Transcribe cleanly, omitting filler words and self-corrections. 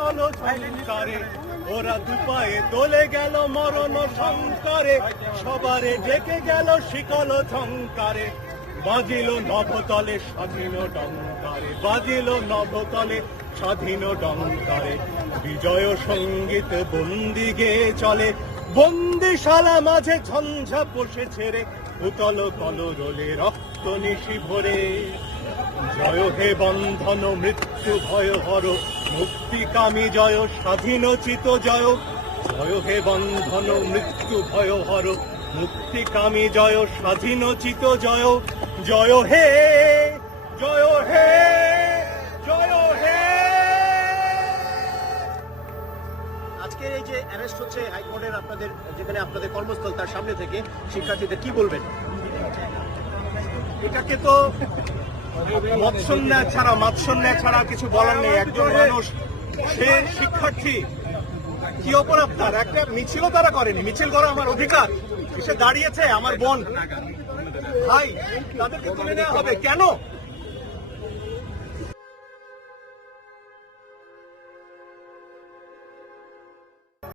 শিকল ঝংকারে, ওরা দুপায়ে দলে গেল মরণ সংকারে, সবারে ডেকে গেল শিকল ঝংকারে। বাজিল নভতলে স্বাধীন ডঙ্কারে, বাজিল নভতলে স্বাধীন ডঙ্কারে। বিজয় সঙ্গীত বন্দি গেয়ে চলে, বন্দিশালা মাঝে ঝঞ্ঝা পোষে ছেড়ে, উতল কলরোলে রক্ত নিশি ভরে। জয় হে বন্ধন মৃত্যু ভয় হর, মুক্তিকামী জয় স্বাধীনোচিত জয়। জয় হে বন্ধন মৃত্যু ভয় হর, মুক্তিকামী জয় স্বাধীনোচিত জয়। জয় হে, জয় হে, জয় হে। আজকে এই যে অ্যারেস্ট হচ্ছে হাইকোর্টের আপনাদের যেখানে আপনাদের কর্মস্থল তার সামনে থেকে, শিক্ষার্থীদের কি বলবেন? এটাকে তো মাৎসন্যা ছাড়া কিছু বলার নেই। একজন মানুষ, সে শিক্ষার্থী, কি অপরাধ তার? একটা মিছিলও তারা করেনি, মিছিল করা আমার অধিকার। এসে দাঁড়িয়েছে আমার বোন ভাই, তাদেরকে তুলে নেওয়া হবে কেন?